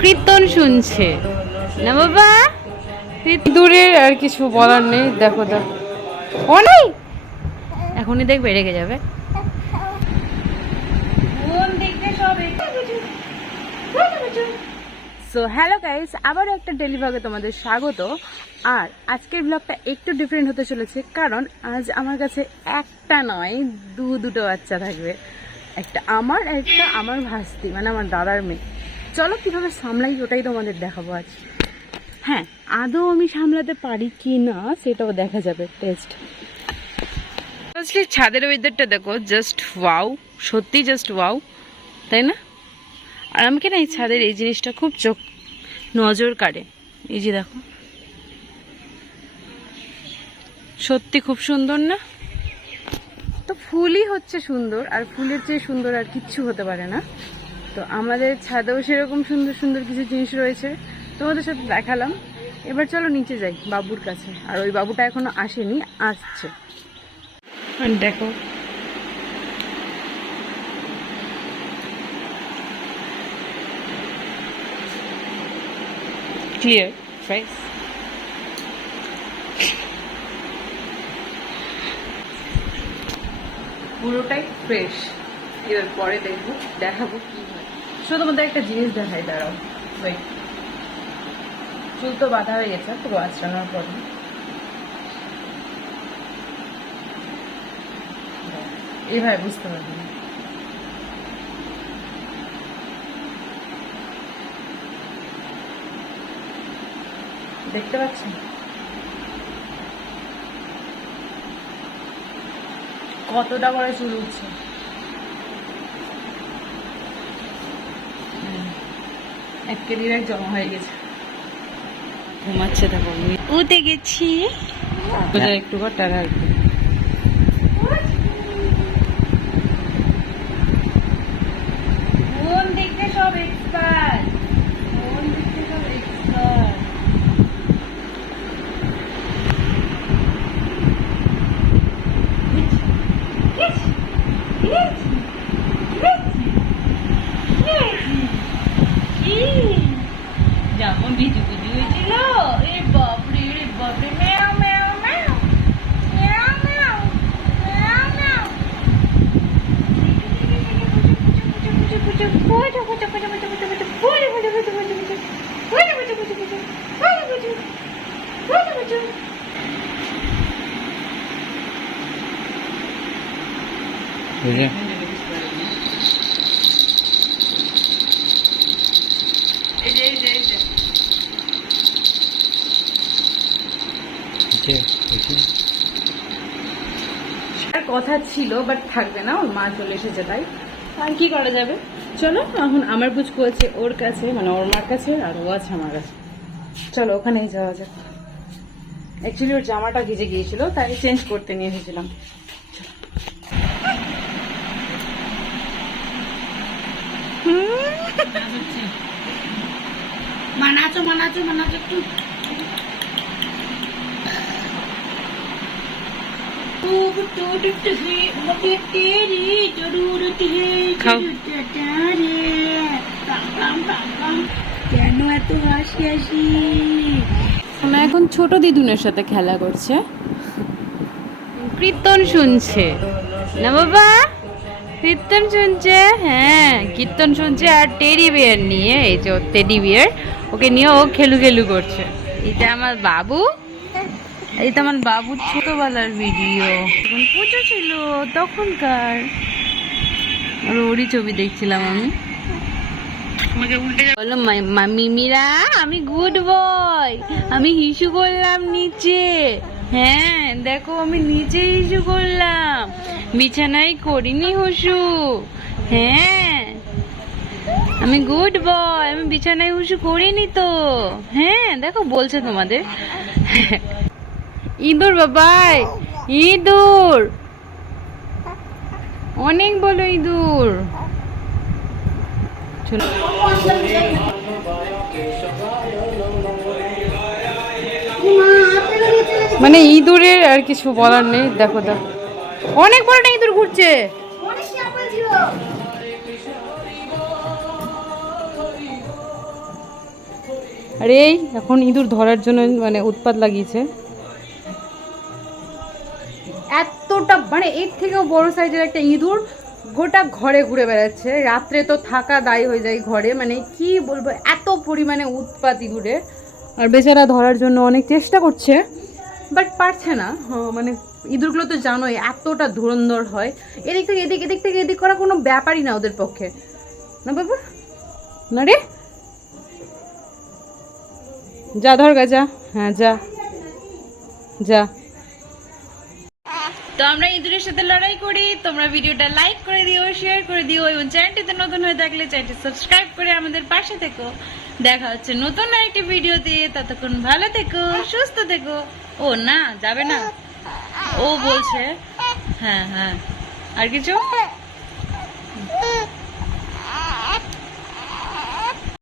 কীর্তন শুনছে না বাবা। দূরের আর কিছু বলার নেই। দেখো দেখো অনেক এখনই দেখবে রেগে যাবে। সো হ্যালো গাইস, আবারও একটা ডেলি ব্লগে তোমাদের স্বাগত। আর আজকের ব্লগটা একটু ডিফারেন্ট হতে চলেছে, কারণ আজ আমার কাছে একটা নয় দুটো বাচ্চা থাকবে। একটা আমার ভাস্তি, মানে আমার দাদার মেয়ে। চলো কিভাবে সামলাই ওটাই তোমাদের দেখাবো আজ। হ্যাঁ, আদৌ আমি সামলাতে পারি কি না সেটাও দেখা যাবে টেস্ট। ছাদের ওয়েদারটা দেখো, জাস্ট ওয়াও, সত্যি জাস্ট ওয়াও, তাই না? আর আমাকে না এই ছাদের এই জিনিসটা খুব নজর কাড়ে। এই যে দেখো, সত্যি খুব সুন্দর না? তো ফুলই হচ্ছে সুন্দর, আর ফুলের চেয়ে সুন্দর আর কিচ্ছু হতে পারে না। তো আমাদের ছাদেও সেরকম সুন্দর সুন্দর কিছু জিনিস রয়েছে, তোমাদের সাথে দেখালাম। এবার চলো নিচে যাই বাবুর কাছে। আর ওই বাবুটা এখনো আসেনি, আসছে। আর দেখো ক্লিয়ার ফ্রেশ, পুরোটাই ফ্রেশ। এবার পরে দেখাবো কি হয়। শুধু তোমাদের একটা জিনিস দেখাই, দাঁড়াও। চুল তো বাঁধা হয়ে গেছে পুরো আঁচড়ানোর পরে। এইভাবে বুঝতে পারবি না। দেখতে পাচ্ছেন কতটা করে চুল উঠছে। এক কেজির এক জমা হয়ে গেছে। ঘুমাচ্ছে, দেখো উঠে গেছি। একটু পর টাকা একটু ফোন দেখতে সব এক্সপার্ট, ফোন দেখতে সব এক্সপার্ট। যেমন ভিজু ভিজু হয়েছিল, এ বাপরে রে বাপরে, ম্যাও ম্যাও ম্যাও ম্যাও ম্যাও ম্যাও ম্যাও। কথা ছিল বাট থাকবে না, ওর মা চলে এসেছে, তাই আর কি করা যাবে। চলো এখন আমার পুচকু আছে ওর কাছে, মানে ওর মার কাছে, আর ও আছে আমার কাছে। চলো ওখানেই যাওয়া যাক। অ্যাকচুয়ালি ওর জামাটা ভিজে গিয়েছিল, তাই চেঞ্জ করতে নিয়ে এসেছিলাম। মানাচো মানাচো মানাচো একটু। কেন এত হাসি হাসি? এখন ছোট দিদুনের সাথে খেলা করছে, কীর্তন শুনছে না বাবা? কীর্তন শুনছে, হ্যাঁ কীর্তন শুনছে। আর টেডি বিয়ার নিয়ে, এই যে টেডি বিয়ার, ওকে নিয়ে ও খেলু খেলু করছে। এটা আমার বাবু, এই তো আমার বাবুর ছোটবেলার ভিডিও, যখন পুজো ছিল তখনকার। আর ওরই ছবি দেখছিলাম আমি। বলো মিমিরা, আমি গুড বয়, আমি হিসু করলাম নিচে। হ্যাঁ দেখো, আমি নিচে হিসু করলাম, বিছানায় করিনি হুসু। হ্যাঁ আমি গুড বয়, আমি বিছানায় হুসু করিনি তো। হ্যাঁ দেখো, বলছে তোমাদের। ইঁদুর বাবাই, ইঁদুর অনেক বলো, ইঁদুর। মানে ইঁদুরের আর কিছু বলার নেই। দেখো দেখো অনেক বড় একটা ইঁদুর ঘুরছে। আর এই এখন ইঁদুর ধরার জন্য মানে উৎপাত লাগিয়েছে। এতটা মানে এর থেকেও বড় সাইজের একটা ইঁদুর গোটা ঘরে ঘুরে বেড়াচ্ছে। রাত্রে তো থাকা দায়ী হয়ে যায় ঘরে, মানে কি বলবো এত পরিমাণে উৎপাত ইঁদুরের। আর বেচারা ধরার জন্য অনেক চেষ্টা করছে, বাট পারছে না। মানে ইঁদুরগুলো তো জানোই এতটা ধুরন্ধর হয়, এদিক থেকে এদিক, এদিক থেকে এদিক করা কোনো ব্যাপারই না ওদের পক্ষে, না বাবা? না রে, যা ধর গা, যা। হ্যাঁ যা যা। তো আমরা ইঁদুরের সাথে লড়াই করি। তোমরা ভিডিওটা লাইক করে দিও, শেয়ার করে দিও এবং চ্যানেলটিতে নতুন হয়ে থাকলে চ্যানেলটি সাবস্ক্রাইব করে আমাদের পাশে থেকো। দেখা হচ্ছে নতুন আরেকটি ভিডিওতে। ততক্ষণ ভালো থেকো, সুস্থ থেকো। ও না, যাবে না, ও বলছে। হ্যাঁ হ্যাঁ, আর কিছু?